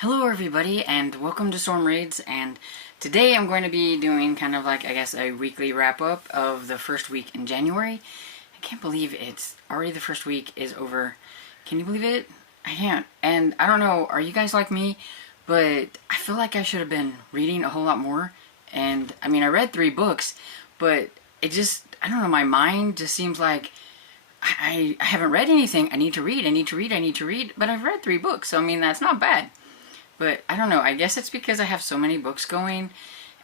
Hello everybody and welcome to Storm Reads, and today I'm going to be doing kind of like, I guess, a weekly wrap up of the first week in January. I can't believe it's already the first week is over. Can you believe it? I can't. And I don't know, are you guys like me? But I feel like I should have been reading a whole lot more. And I mean, I read 3 books, but it just, I don't know, my mind just seems like I haven't read anything. I need to read, but I've read 3 books, so I mean, that's not bad. But I don't know, I guess it's because I have so many books going,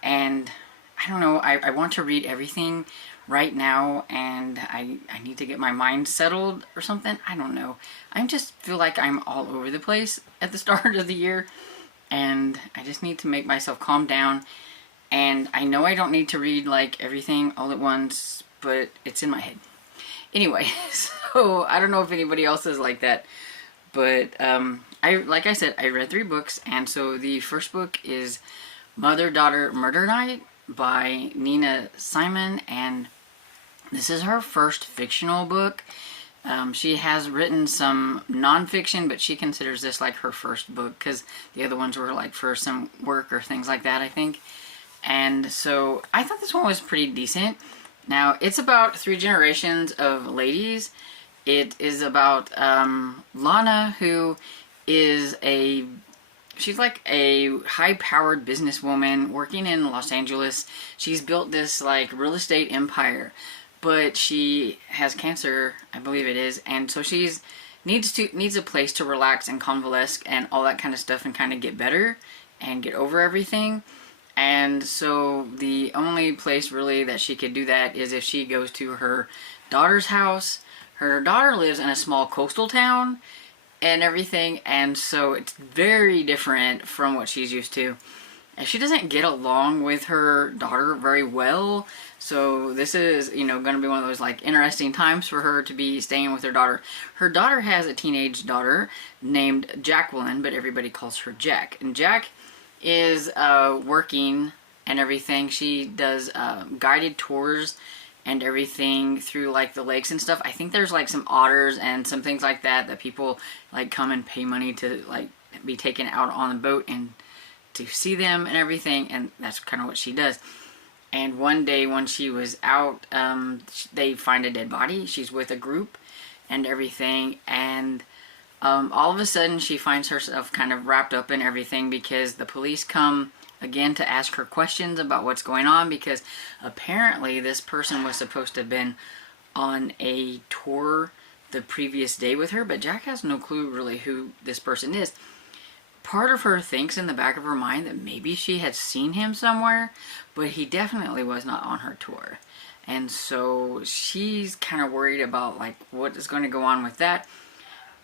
and I don't know, I want to read everything right now, and I need to get my mind settled or something. I don't know. I just feel like I'm all over the place at the start of the year, and I just need to make myself calm down. And I know I don't need to read like everything all at once, but it's in my head. Anyway, so I don't know if anybody else is like that. But like I said, I read 3 books, and so the first book is Mother-Daughter Murder Night by Nina Simon, and this is her first fictional book. She has written some non-fiction, but she considers this like her first book because the other ones were like for some work or things like that, I think. And so I thought this one was pretty decent. Now, it's about 3 generations of ladies. It is about Lana, who is she's like a high-powered businesswoman working in Los Angeles. She's built this like real estate empire, but she has cancer, I believe it is, and so she's needs a place to relax and convalesce and all that kind of stuff and kind of get better and get over everything. And so the only place really that she could do that is if she goes to her daughter's house. Her daughter lives in a small coastal town and everything, and so it's very different from what she's used to. And she doesn't get along with her daughter very well, so this is, you know, going to be one of those like interesting times for her to be staying with her daughter. Her daughter has a teenage daughter named Jacqueline, but everybody calls her Jack. And Jack is working and everything. She does guided tours and everything through like the lakes and stuff. I think there's like some otters and some things like that that people like come and pay money to like be taken out on the boat and to see them and everything, and that's kind of what she does. And one day when she was out, they find a dead body. She's with a group and everything, and all of a sudden she finds herself kind of wrapped up in everything because the police come again to ask her questions about what's going on, because apparently this person was supposed to have been on a tour the previous day with her, but Jack has no clue really who this person is. Part of her thinks in the back of her mind that maybe she had seen him somewhere, but he definitely was not on her tour. And so she's kind of worried about like what is going to go on with that.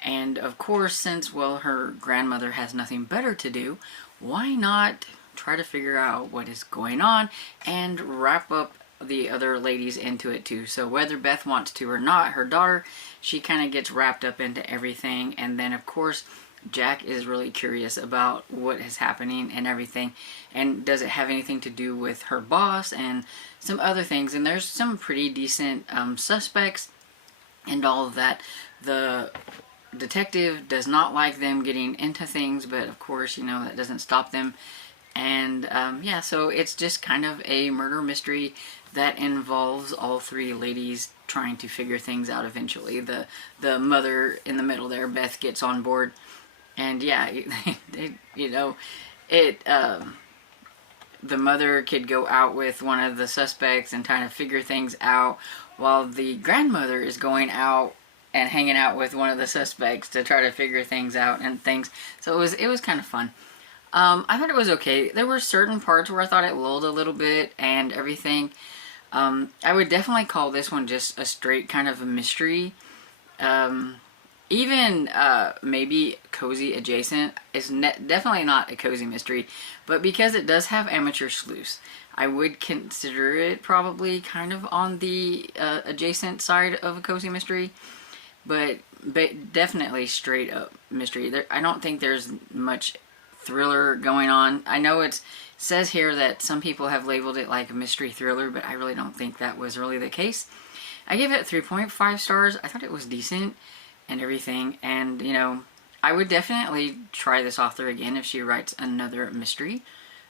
And of course, since, well, her grandmother has nothing better to do, why not try to figure out what is going on and wrap up the other ladies into it too. So whether Beth wants to or not, her daughter, she kind of gets wrapped up into everything. And then of course Jack is really curious about what is happening and everything, and does it have anything to do with her boss and some other things. And there's some pretty decent suspects and all of that. The detective does not like them getting into things, but of course, you know, that doesn't stop them. And yeah, so it's just kind of a murder mystery that involves all 3 ladies trying to figure things out eventually. The mother in the middle there, Beth, gets on board, and yeah, you know, the mother could go out with one of the suspects and trying to figure things out, while the grandmother is going out and hanging out with one of the suspects to try to figure things out and things. So it was kind of fun. I thought it was okay. There were certain parts where I thought it lulled a little bit and everything. I would definitely call this one just a straight kind of a mystery. Even maybe cozy adjacent. It's definitely not a cozy mystery, but because it does have amateur sleuths, I would consider it probably kind of on the adjacent side of a cozy mystery, but definitely straight up mystery. I don't think there's much thriller going on. I know it says here that some people have labeled it like a mystery thriller, but I really don't think that was really the case. I gave it 3.5 stars. I thought it was decent and everything, and you know, I would definitely try this author again if she writes another mystery.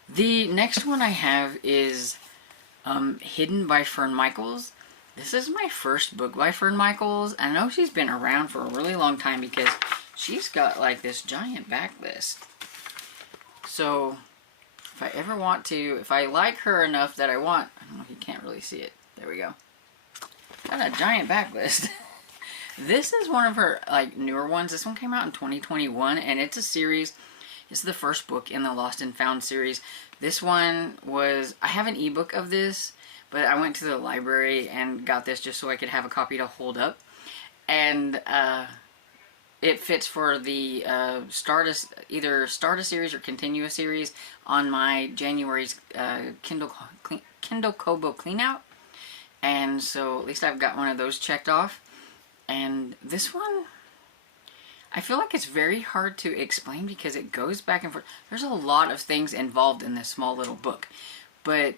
The next one I have is Hidden by Fern Michaels. This is my first book by Fern Michaels. I know she's been around for a really long time because she's got like this giant backlist. So if I ever want to, if I like her enough that I don't know, you can't really see it. There we go. Got a giant backlist. This is one of her like newer ones. This one came out in 2021 and it's a series. It's the first book in the Lost and Found series. This one was, I have an ebook of this, but I went to the library and got this just so I could have a copy to hold up. And it fits for the either start a series or continue a series on my January's Kindle Kobo cleanout. And so at least I've got one of those checked off. And this one, I feel like it's very hard to explain because it goes back and forth. There's a lot of things involved in this small little book. But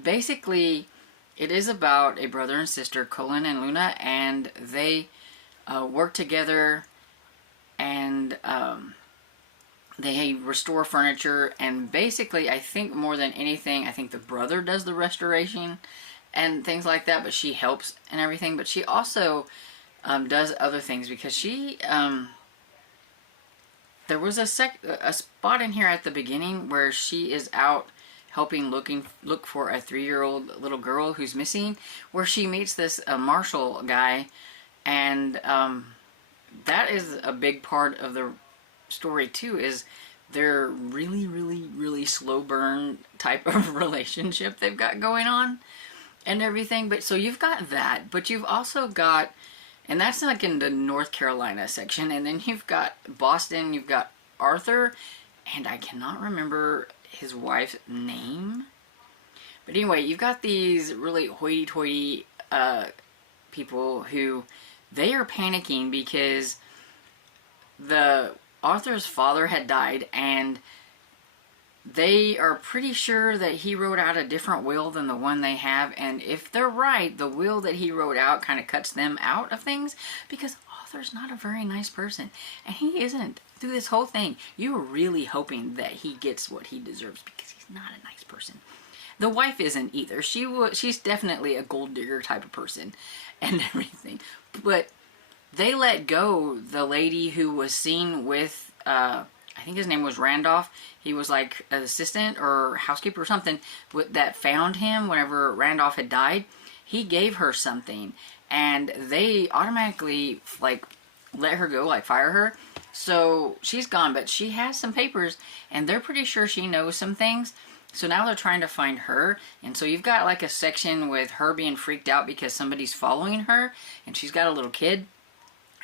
basically, it is about a brother and sister, Colin and Luna, and they work together and they restore furniture. And basically, I think more than anything, I think the brother does the restoration and things like that, but she helps and everything. But she also does other things because she there was a spot in here at the beginning where she is out helping look for a 3-year-old little girl who's missing, where she meets this Marshall guy, and that is a big part of the story too, is their really slow burn type of relationship they've got going on and everything. But so you've got that, but you've also got, and that's like in the North Carolina section, and then you've got Boston, you've got Arthur, and I cannot remember his wife's name. But anyway, you've got these really hoity-toity people who, they are panicking because the Arthur's father had died, and they are pretty sure that he wrote out a different will than the one they have. And if they're right, the will that he wrote out kind of cuts them out of things, because Arthur's not a very nice person, and he isn't. Through this whole thing, you are really hoping that he gets what he deserves, because he's not a nice person. The wife isn't either. She's definitely a gold digger type of person and everything. But they let go the lady who was seen with, I think his name was Randolph. He was like an assistant or housekeeper or something that found him whenever Randolph had died. He gave her something, and they automatically like let her go, like fire her. So she's gone, but she has some papers, and they're pretty sure she knows some things. So now they're trying to find her, and so you've got like a section with her being freaked out because somebody's following her, and she's got a little kid.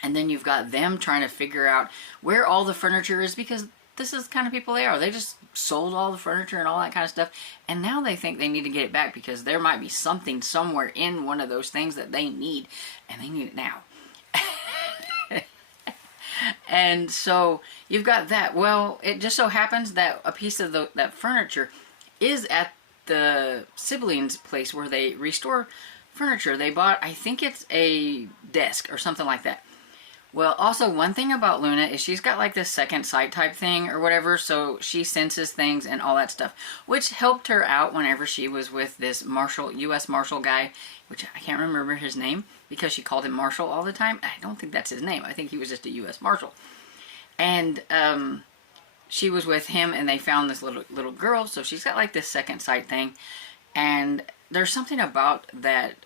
And then you've got them trying to figure out where all the furniture is, because this is the kind of people they are. They just sold all the furniture and all that kind of stuff, and now they think they need to get it back because there might be something somewhere in one of those things that they need, and they need it now. And so you've got that. Well, it just so happens that a piece of that furniture is at the siblings' place where they restore furniture. They bought, I think it's a desk or something like that. Well, also one thing about Luna is she's got like this second sight type thing or whatever, so she senses things and all that stuff, which helped her out whenever she was with this U.S. Marshal guy, which I can't remember his name because she called him Marshall all the time. I don't think that's his name. I think he was just a U.S. Marshal. And she was with him, and they found this little girl, so she's got like this second sight thing. And there's something about that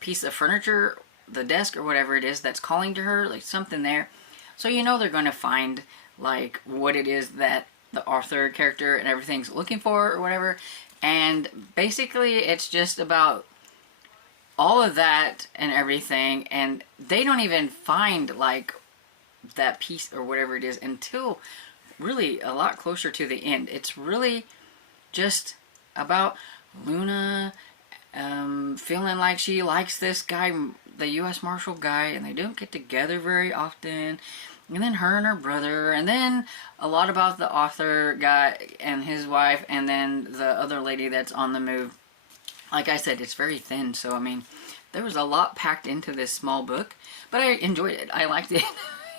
piece of furniture, the desk or whatever it is, that's calling to her, like something there. So you know they're going to find like what it is that the Arthur character and everything's looking for or whatever. And basically it's just about all of that and everything, and they don't even find like that piece or whatever it is until really a lot closer to the end. It's really just about Luna feeling like she likes this guy, the U.S. Marshal guy, and they don't get together very often. And then her and her brother, and then a lot about the author guy and his wife, and then the other lady that's on the move. Like I said, it's very thin, so I mean, there was a lot packed into this small book, but I enjoyed it. I liked it.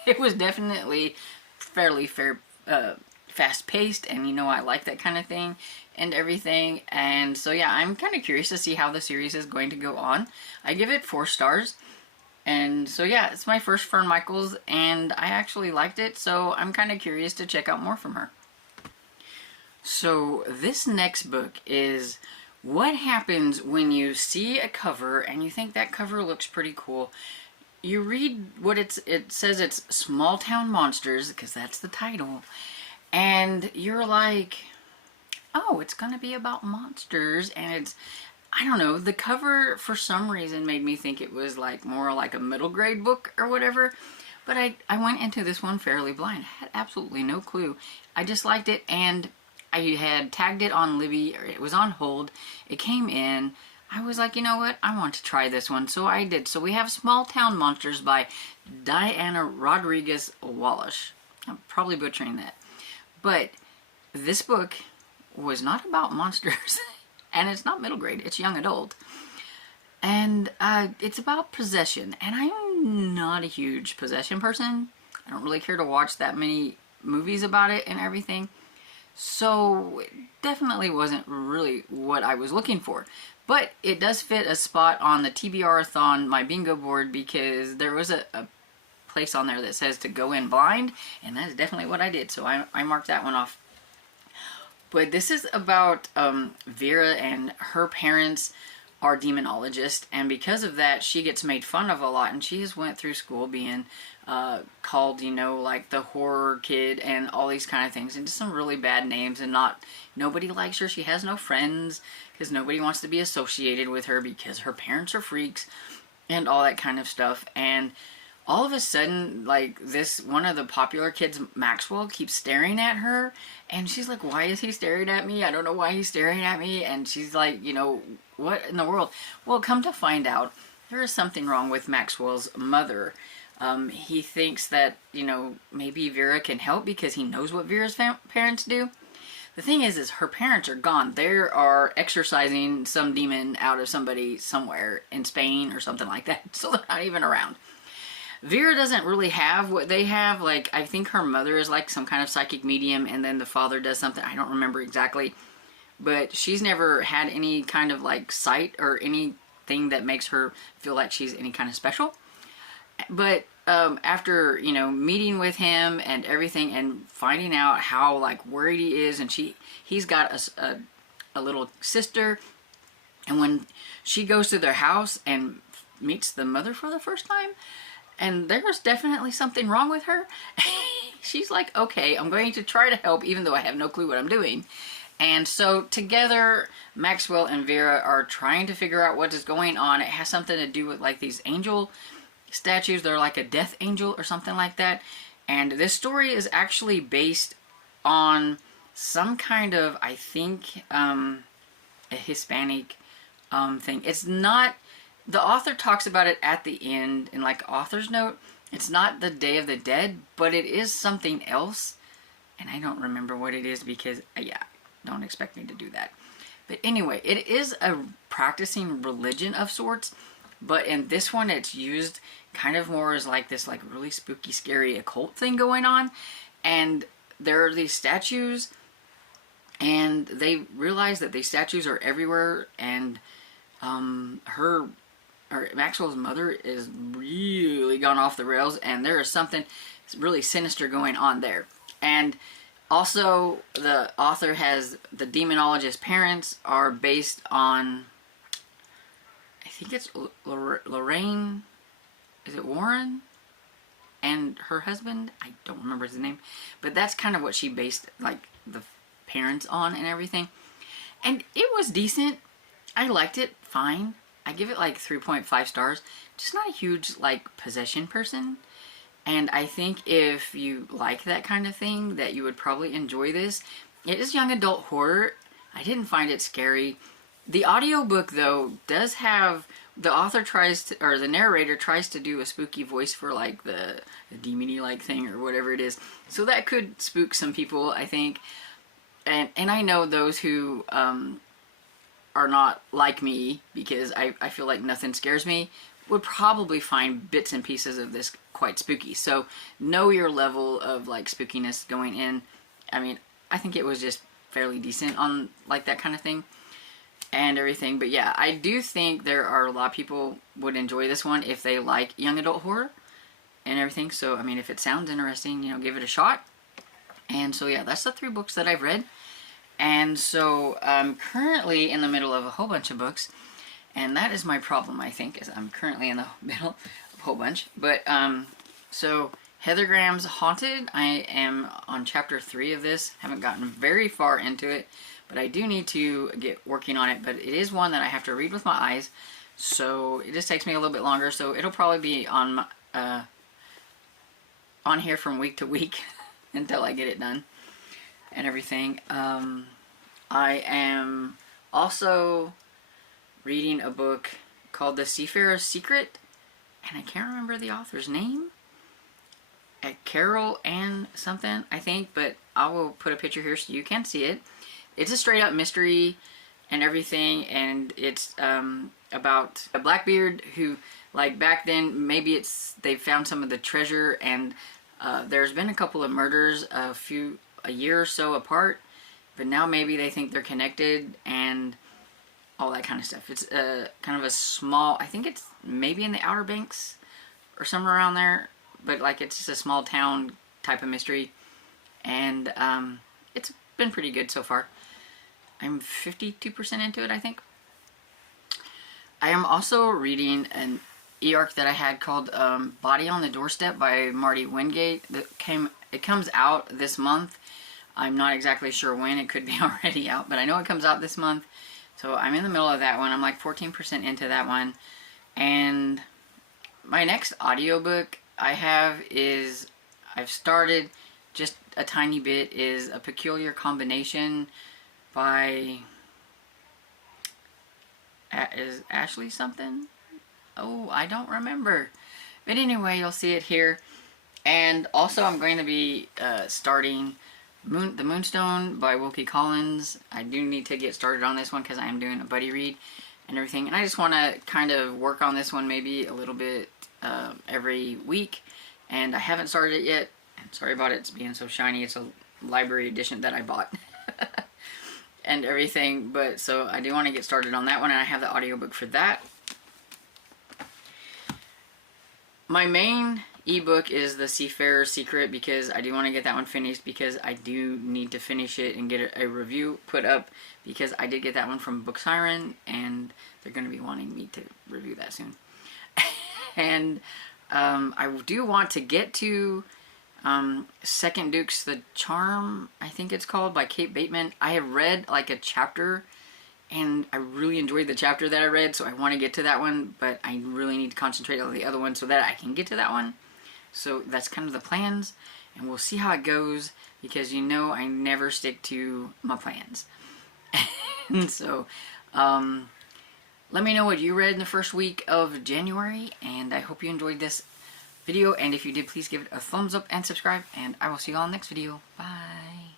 it was definitely fairly fast paced, and I like that kind of thing and everything. And so yeah, I'm kind of curious to see how the series is going to go on. I give it 4 stars. And so yeah, it's my first Fern Michaels, and I actually liked it, so I'm kind of curious to check out more from her. So this next book is what happens when you see a cover and you think that cover looks pretty cool. You read what it says, it's Small Town Monsters, because that's the title, and you're like, oh, it's gonna be about monsters. And it's, I don't know, the cover for some reason made me think it was like more like a middle grade book or whatever. But I went into this one fairly blind. I had absolutely no clue. I just liked it, and I had tagged it on Libby, or it was on hold. It came in. I was like, you know what? I want to try this one. So I did. So we have Small Town Monsters by Diana Rodriguez Wallace. I'm probably butchering that. But this book was not about monsters. And it's not middle grade, it's young adult. And it's about possession. And I'm not a huge possession person. I don't really care to watch that many movies about it and everything. So it definitely wasn't really what I was looking for. But it does fit a spot on the TBR-a-thon, my bingo board, because there was a place on there that says to go in blind. And that's definitely what I did. So I marked that one off. But this is about Vera, and her parents are demonologists, and because of that, she gets made fun of a lot, and she has went through school being called, like the horror kid and all these kind of things, and just some really bad names, and nobody likes her. She has no friends because nobody wants to be associated with her because her parents are freaks and all that kind of stuff. And all of a sudden, like, one of the popular kids, Maxwell, keeps staring at her, and she's like, why is he staring at me? I don't know why he's staring at me. And she's like, what in the world? Well, come to find out, there is something wrong with Maxwell's mother. He thinks that, maybe Vera can help because he knows what Vera's parents do. The thing is her parents are gone. They are exorcising some demon out of somebody somewhere in Spain or something like that, so they're not even around. Vera doesn't really have what they have. Like, I think her mother is like some kind of psychic medium, and then the father does something. I don't remember exactly. But she's never had any kind of like sight or anything that makes her feel like she's any kind of special. But after, meeting with him and everything and finding out how like worried he is, and he's got a little sister, and when she goes to their house and meets the mother for the first time, and there's definitely something wrong with her. She's like, okay, I'm going to try to help even though I have no clue what I'm doing. And so together, Maxwell and Vera are trying to figure out what is going on. It has something to do with like these angel statues. They're like a death angel or something like that. And this story is actually based on some kind of, I think, a Hispanic thing. It's not... The author talks about it at the end in like author's note. It's not the Day of the Dead, but it is something else. And I don't remember what it is because, yeah, don't expect me to do that. But anyway, it is a practicing religion of sorts. But in this one, it's used kind of more as like this like really spooky, scary occult thing going on. And there are these statues, and they realize that these statues are everywhere, and Maxwell's mother is really gone off the rails, and there is something really sinister going on there. And also, the author has the demonologist parents are based on, I think it's Lorraine, is it Warren? And her husband, I don't remember his name, but that's kind of what she based like the parents on and everything. And it was decent. I liked it fine. I give it like 3.5 stars. Just not a huge like possession person. And I think if you like that kind of thing, that you would probably enjoy this. It is young adult horror. I didn't find it scary. The audiobook though does have, the author tries to, or the narrator tries to do a spooky voice for like the demony like thing or whatever it is. So that could spook some people, I think. And I know those who are not like me, because I feel like nothing scares me. would probably find bits and pieces of this quite spooky. So know your level of like spookiness going in. I mean, I think it was just fairly decent on like that kind of thing and everything. But yeah, I do think there are a lot of people would enjoy this one if they like young adult horror and everything. So I mean, if it sounds interesting, you know, give it a shot. And so yeah, that's the 3 books that I've read. And so I'm currently in the middle of a whole bunch of books, and that is my problem, I think, is I'm currently in the middle of a whole bunch. But so Heather Graham's Haunted, I am on chapter 3 of this. Haven't gotten very far into it, but I do need to get working on it. But it is one that I have to read with my eyes, so it just takes me a little bit longer. So it'll probably be on here from week to week until I get it done and everything. I am also reading a book called The Seafarer's Secret, and I can't remember the author's name. Carol Ann something, I think, but I will put a picture here so you can see it. It's a straight up mystery and everything, and it's about a Blackbeard who, like back then, maybe they found some of the treasure, and there's been a couple of murders a year or so apart, but now maybe they think they're connected and all that kind of stuff. It's kind of a small, I think it's maybe in the Outer Banks or somewhere around there, but like it's just a small town type of mystery, and it's been pretty good so far. I'm 52% into it, I think. I am also reading an e-arc that I had called Body on the Doorstep by Marty Wingate. It comes out this month. I'm not exactly sure when. It could be already out, but I know it comes out this month. So I'm in the middle of that one. I'm like 14% into that one. And my next audiobook I have is, I've started just a tiny bit, is A Peculiar Combination by, is Ashley something? Oh, I don't remember. But anyway, you'll see it here. And also I'm going to be starting The Moonstone by Wilkie Collins. I do need to get started on this one because I am doing a buddy read and everything. And I just want to kind of work on this one maybe a little bit every week. And I haven't started it yet. And sorry about it, it's being so shiny. It's a library edition that I bought. And everything. But so I do want to get started on that one, and I have the audiobook for that. My main ebook is The Seafarer's Secret, because I do want to get that one finished, because I do need to finish it and get a review put up, because I did get that one from Book Siren, and they're going to be wanting me to review that soon. And I do want to get to Second Duke's The Charm, I think it's called, by Kate Bateman. I have read like a chapter, and I really enjoyed the chapter that I read, so I want to get to that one, but I really need to concentrate on the other one so that I can get to that one. So that's kind of the plans, and we'll see how it goes, because you know I never stick to my plans. And so, let me know what you read in the first week of January, and I hope you enjoyed this video, and if you did, please give it a thumbs up and subscribe, and I will see you all in the next video. Bye!